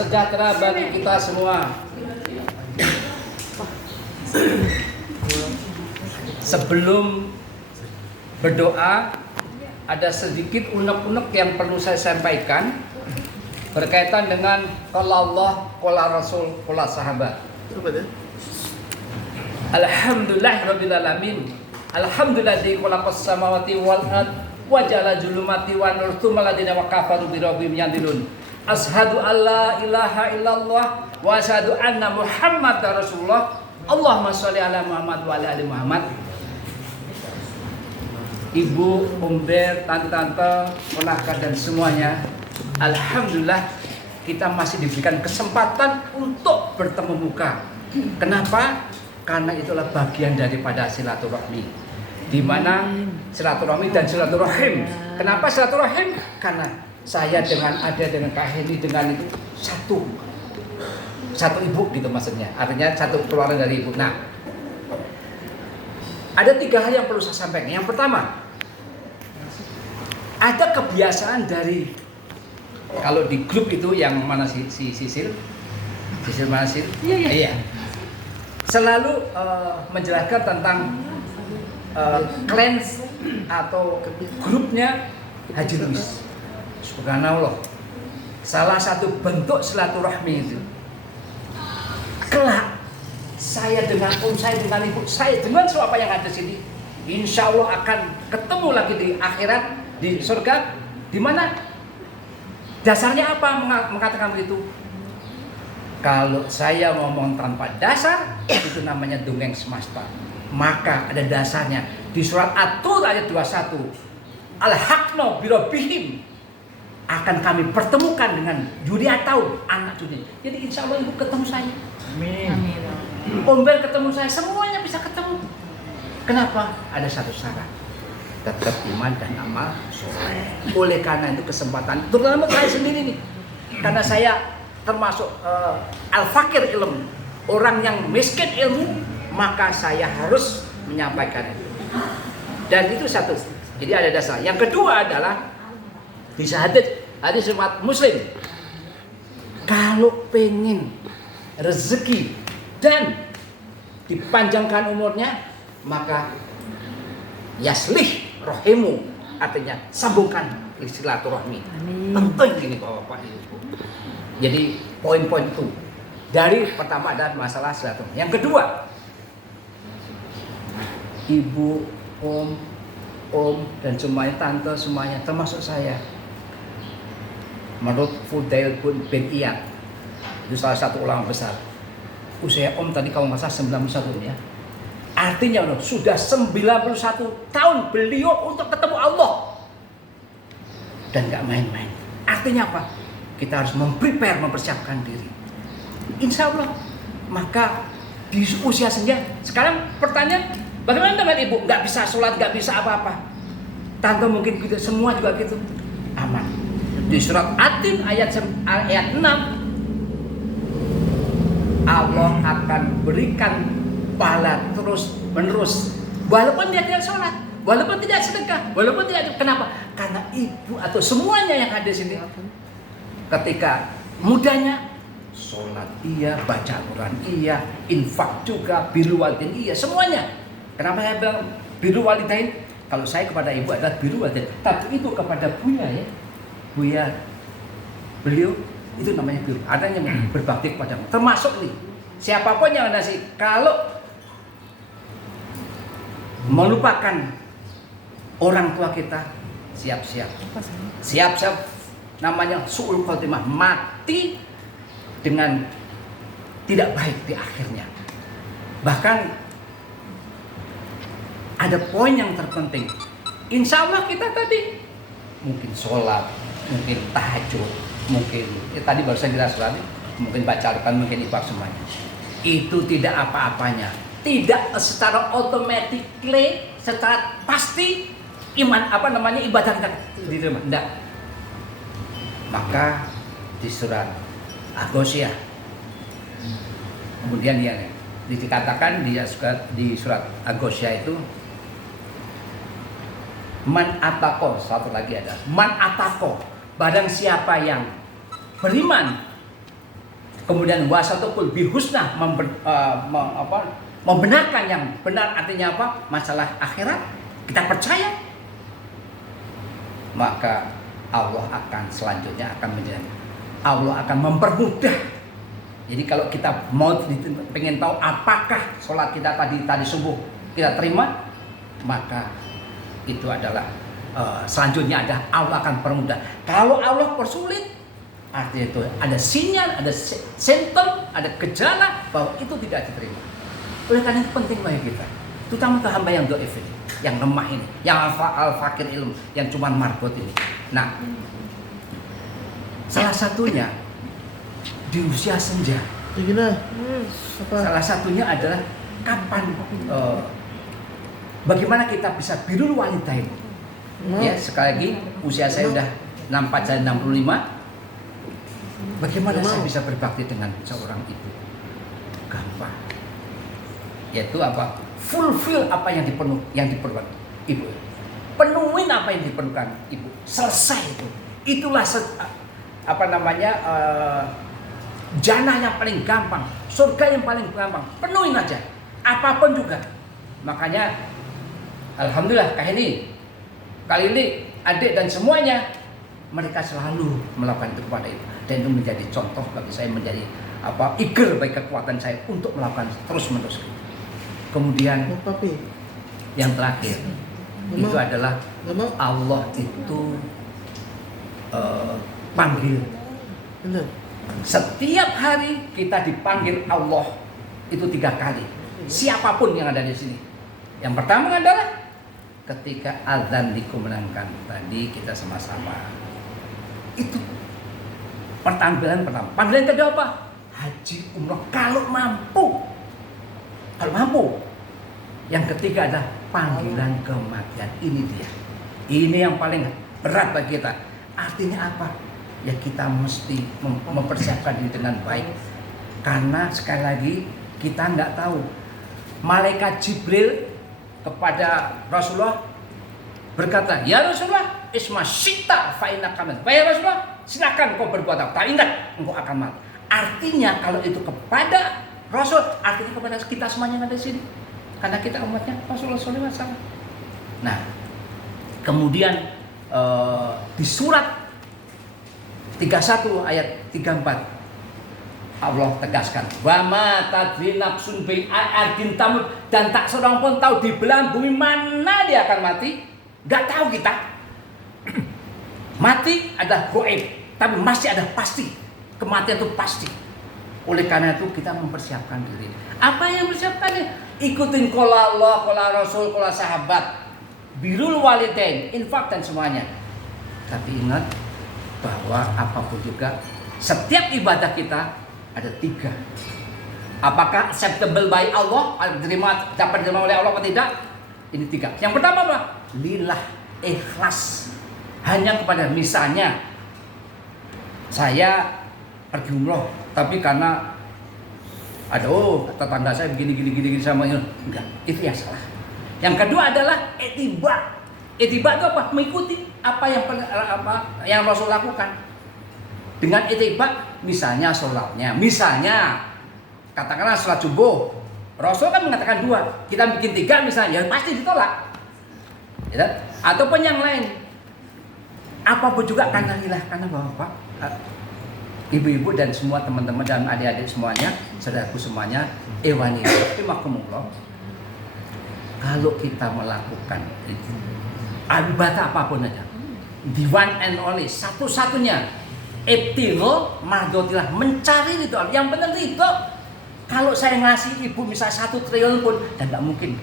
sejahtera bagi kita semua. Sebelum berdoa, ada sedikit unek-unek yang perlu saya sampaikan berkaitan dengan qala Allah, qala Rasul, qala sahabat. Alhamdulillahirabbil alamin. Alhamdulilladzi khalaqas samawati wal ard wa ja'ala zulumati wan nur tsumma ladina wa kafaru bi rabbihim yadilun. Ashhadu alla ilaha illallah wa asyhadu anna Muhammadar Rasulullah. Allahumma sholli ala Muhammad wa ala ali Muhammad. Ibu, umber, tante-tante, ponakan dan semuanya, alhamdulillah kita masih diberikan kesempatan untuk bertemu muka. Kenapa? Karena itulah bagian daripada silaturahmi. Di mana silaturahmi dan silaturahim. Kenapa silaturahim? Karena saya dengan Pak Heni dengan itu satu ibu gitu maksudnya. Artinya satu keluarga dari ibu. Nah, ada 3 hal yang perlu saya sampaikan. Yang pertama, ada kebiasaan dari kalau di grup itu yang mana si Sisil mana sih? Iya. Selalu menjelaskan tentang clans atau grupnya Haji Luis. Subhanallah. Salah satu bentuk silaturahmi itu. Kelak saya dengan saya dengan ibu saya dengan siapa yang ada di sini, insya Allah akan ketemu lagi di akhirat di surga. Di mana dasarnya apa mengatakan begitu? Kalau saya ngomong tanpa dasar itu namanya dongeng semesta. Maka ada dasarnya di surat At-Tur ayat 21. Al-haqna birobihim, akan kami pertemukan dengan Yuriatau anak dunia. Jadi insya Allah ibu ketemu saya. Amin. Umber ketemu saya, semuanya bisa ketemu. Kenapa? Ada satu syarat, tetap iman dan amal soleh. Oleh karena itu kesempatan, terutama saya sendiri nih, karena saya termasuk al-fakir ilmu, orang yang miskin ilmu, maka saya harus menyampaikan itu. Dan itu satu. Jadi ada dasar. Yang kedua adalah di hadis riwayat Muslim. Kalau pengen rezeki dan dipanjangkan umurnya, maka yaslih rohimu, artinya sambungkan silaturahmi. Penting ini Bapak Ibu. Jadi poin-poin itu. Dari pertama adalah masalah silaturahmi. Yang kedua, ibu, om dan semuanya, tante semuanya, termasuk saya. Menurut Fudail bin Iyad, itu salah satu ulama besar. Usia om tadi kalau nggak salah 91 ya. Artinya loh, sudah 91 tahun beliau untuk ketemu Allah. Dan nggak main-main. Artinya apa? Kita harus mempersiapkan diri. Insya Allah. Maka di usia senja. Sekarang pertanyaan, bagaimana dengan ibu? Nggak bisa sholat, nggak bisa apa-apa. Tante mungkin gitu, semua juga gitu. Aman. Di surat At-Tin ayat 6, Allah akan berikan pahala terus menerus. Walaupun dia tidak sholat, walaupun tidak sedekah, walaupun tidak. Kenapa? Karena ibu atau semuanya yang ada di sini, ketika mudanya sholat iya, baca Quran iya, infak juga, birrul walidain iya, semuanya. Kenapa saya bilang birrul walidain? Kalau saya kepada ibu adalah birrul walidain, tapi itu kepada Buya ya. Buya beliau itu namanya birrul. Ada yang berbakti kepadamu. Termasuk nih, siapapun yang ada sih, kalau melupakan orang tua kita, siap-siap. Siap-siap namanya su'ul khotimah, mati dengan tidak baik di akhirnya. Bahkan ada poin yang terpenting. Insya Allah kita tadi mungkin sholat, mungkin tahajud, mungkin tadi baru saya jelas sholat, mungkin baca Al-Quran, mungkin infak semuanya. Itu tidak apa-apanya. Tidak secara otomatis, secara pasti iman ibadah kita diterima. Tidak. Maka di surat Al-Ghasyiyah kemudian dikatakan di surat Al-Ghasyiyah itu man ataqo, satu lagi ada man ataqo, barang siapa yang beriman Kemudian wasatukul bihusna membenarkan yang benar, artinya apa? Masalah akhirat kita percaya, maka Allah akan selanjutnya akan menjadi, Allah akan mempermudah. Jadi kalau kita mau pengen tahu apakah sholat kita tadi subuh kita terima, maka itu adalah selanjutnya ada Allah akan permudah. Kalau Allah persulit, artinya itu ada sinyal, ada simptom, ada gejala bahwa itu tidak diterima. Oleh karena itu penting bagi kita, terutama untuk hamba yang dhaif ini, yang lemah ini, yang al-fakir ilmu, yang cuma marbot ini. Nah, salah satunya di usia senja. Salah satunya adalah kapan, bagaimana kita bisa birrul walidain. Ya, sekali lagi usia saya udah 64 dan 65. Bagaimana saya bisa berbakti dengan seorang ibu? Gampang. Yaitu apa? Fulfill apa yang diperlukan ibu. Penuhin apa yang diperlukan ibu. Selesai itu. Itulah jannah yang paling gampang, surga yang paling gampang. Penuhin aja. Apapun juga. Makanya alhamdulillah kali ini adik dan semuanya mereka selalu melakukan itu kepada ibu. Dan itu menjadi contoh bagi saya, menjadi eager bagi kekuatan saya untuk melakukan terus-menerus. Kemudian yang terakhir itu adalah Allah itu panggil. Setiap hari kita dipanggil Allah itu 3 kali. Siapapun yang ada di sini. Yang pertama adalah ketika azan dikumandangkan tadi kita sama-sama. Itu panggilan pertama. Panggilan kedua apa? Haji umroh kalau mampu. Kalau mampu. Yang ketiga adalah panggilan kematian. Ini dia. Ini yang paling berat bagi kita. Artinya apa? Ya kita mesti mempersiapkan diri dengan baik. Karena sekali lagi kita nggak tahu. Malaikat Jibril kepada Rasulullah berkata, ya Rasulullah, isma syita fa'ina kamen. Ya Rasulullah, silakan kau berbuat apa. Tak ingat, engkau akan mati. Artinya kalau itu kepada Rasul, artinya kepada kita semuanya yang ada di sini. Karena kita umatnya Rasulullah SAW. Nah, kemudian di surat 31 ayat 34 Allah tegaskan, wa ma tadri nafsun bi ardin tamut, dan tak seorang pun tahu di belahan bumi mana dia akan mati. Gak tahu kita. Mati ada gaib, tapi masih ada pasti. Kematian itu pasti. Oleh karena itu kita mempersiapkan diri. Apa yang mempersiapkannya? Ikutin qala Allah, qala Rasul, qala sahabat, birrul walidain, infak dan semuanya. Tapi ingat bahwa apapun juga, setiap ibadah kita ada 3. Apakah acceptable by Allah, dapat diterima oleh Allah atau tidak? Ini 3. Yang pertama apa? Lillah, ikhlas. Hanya kepada, misalnya saya pergi umroh, tapi karena ada tetangga saya begini sama ini, enggak, itu yang salah. Yang kedua adalah etiba. Etiba itu apa? Mengikuti apa yang Rasul lakukan. Dengan etiba, misalnya sholatnya, misalnya katakanlah sholat subuh, Rasul kan mengatakan 2, kita bikin 3 misalnya, ya pasti ditolak. Ya, ataupun yang lain. Apapun juga karena lillah, karena Bapak, ibu-ibu dan semua teman-teman dan adik-adik semuanya, saudaraku semuanya, ewani, rahimakumullah. Kalau kita melakukan itu, ibadah apapun aja, the one and only, satu-satunya, ibtigho mardotillah, mencari itu. Yang benar itu, kalau saya ngasih ibu misalnya 1 triliun pun, dan nggak mungkin.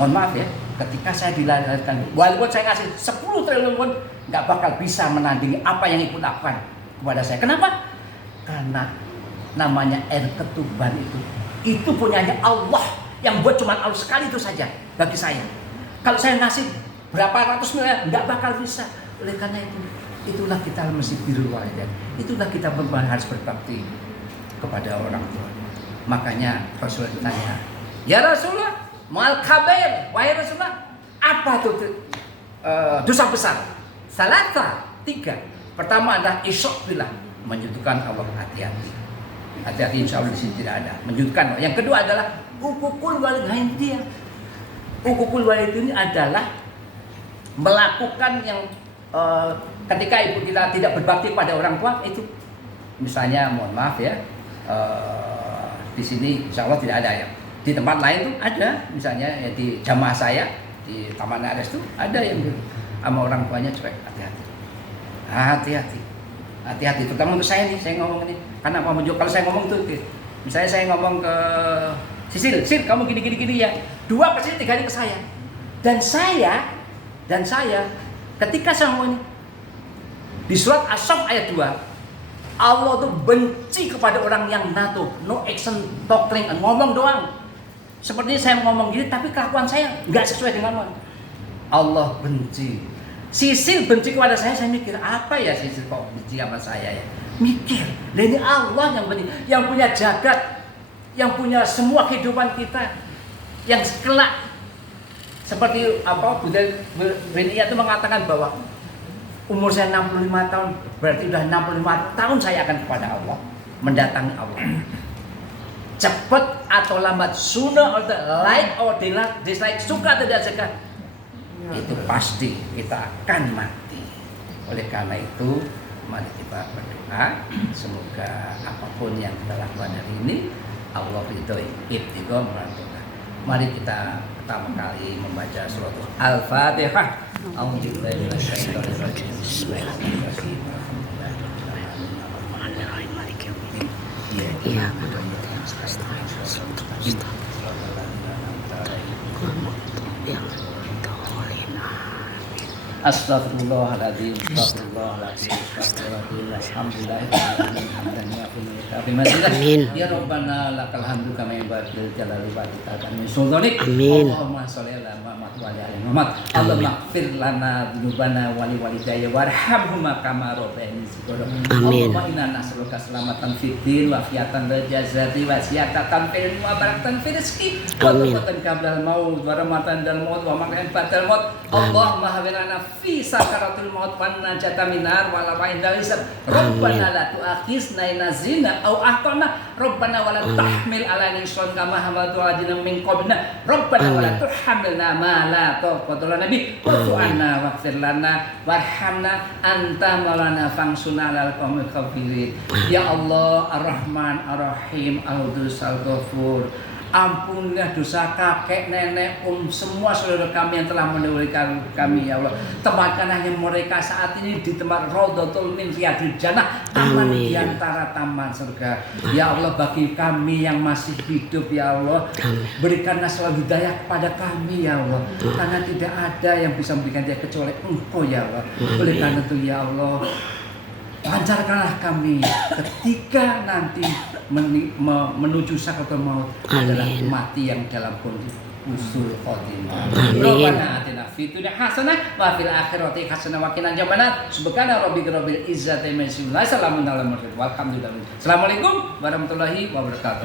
Mohon maaf ya, ketika saya dilahirkan, walaupun saya ngasih 10 triliun pun, nggak bakal bisa menandingi apa yang ibu lakukan kepada saya. Kenapa? Karena namanya air ketuban itu punyanya Allah, yang buat cuma Allah sekali itu saja bagi saya. Kalau saya ngasih berapa ratus miliar, nggak bakal bisa. Oleh karena itulah kita mesti birrul walidain. Itulah kita harus berbakti kepada orang tua. Makanya Rasulullah ditanya, ya Rasulullah, mal kabair, wahai Rasulullah, apa itu dosa besar? Salasa, 3. Pertama adalah isyrak billah, menyekutukan Allah, hati-hati. Hati-hati, insya Allah di sini tidak ada. Menunjukkan. Yang kedua adalah ukukul walidain dia. Ukukul walidain ini adalah melakukan yang ketika ibu kita tidak berbakti pada orang tua itu, misalnya mohon maaf ya, di sini insya Allah tidak ada ya. Di tempat lain tuh ada, misalnya ya di jamaah saya di Taman Ares tuh ada yang sama orang tuanya cuek. Hati-hati, terutama untuk saya nih, saya ngomong ini. Karena apa menunjuk kalau saya ngomong tuh, misalnya saya ngomong ke Sisil, kamu gini ya. 2 pasti 3 kali ke saya. Dan saya ketika saya ngomong ini di surat As-Saff ayat 2, Allah tuh benci kepada orang yang no action talking, ngomong doang. Seperti saya ngomong gini tapi kelakuan saya nggak sesuai dengan Allah benci. Sisil benci kepada saya mikir apa ya Sisil kok benci sama saya ya? Mikir, nah ini Allah yang benci, yang punya jagat, yang punya semua kehidupan kita, yang kelak seperti apa Buddha Benia itu mengatakan bahwa umur saya 65 tahun, berarti sudah 65 tahun saya akan kepada Allah, mendatangi Allah. Cepat atau lambat, sooner or like or dislike, suka atau tidak suka, itu pasti kita akan mati. Oleh karena itu, mari kita berdoa, semoga apapun yang kita lakukan hari ini Allah ridhoi. Ibtigo merantaukan. Mari kita pertama kali membaca surat Al-Fatihah. A'udzubillahi minasyaitonir rajim. Bismillahirrahmanirrahim. Astagfirullahaladzim, Amin. Ya Rabbana lakal hamdu kama yanbaghi jalali wajhika min sultanik. Amin. Allahumma sholli ala Muhammad wa ala ali Muhammad. Allahumma ighfir lana dzunubana wa li walidayya warhamhuma kama rabbayani shighara. Allahumma inna nas'aluka salamatan fid din wa afiatan bil jazati wa siyatatan fil wa barakatan fil rizqi wa tawbatan qabla al maut wa rahmatan dal maut wa maghfiratan ba'dal maut. Allahumma hawilana fi sakaratul maut wa najata minar wa la indal hisab. Rabbana la tu'akhizna in nazina aw akhtana. Rabbana wa la tahmil alaina isran kama hamaltu ala min qablina. Rabbana wa la tuhammilna ma la taqata lana bi. Wa'fu anna waghfir lana warhamna anta maulana fansuna alal qaumil kafirin. Ya Allah Ar-Rahman Ar-Rahim Al-Qudus Al-Ghafur, ampunilah dosa kakek, nenek, semua saudara kami yang telah mendahului kami ya Allah. Tempatkan hanya mereka saat ini di tempat Raudhatul min Riyadil Jannah, taman di antara taman surga. Ya Allah, bagi kami yang masih hidup ya Allah, berikanlah selalu hidayah kepada kami ya Allah. Karena tidak ada yang bisa memberikan dia kecuali Engkau ya Allah. Oleh karena itu ya Allah, lancarkanlah kami ketika nanti menuju sakaratul maut adalah mati yang dalam kondisi usul khotimah. Rabbana atina fid dunya hasanah wa fil akhirati hasanah wa qina adzabannar. Subhana rabbika rabbil izzati amma yasifun. Assalamualaikum warahmatullahi wabarakatuh.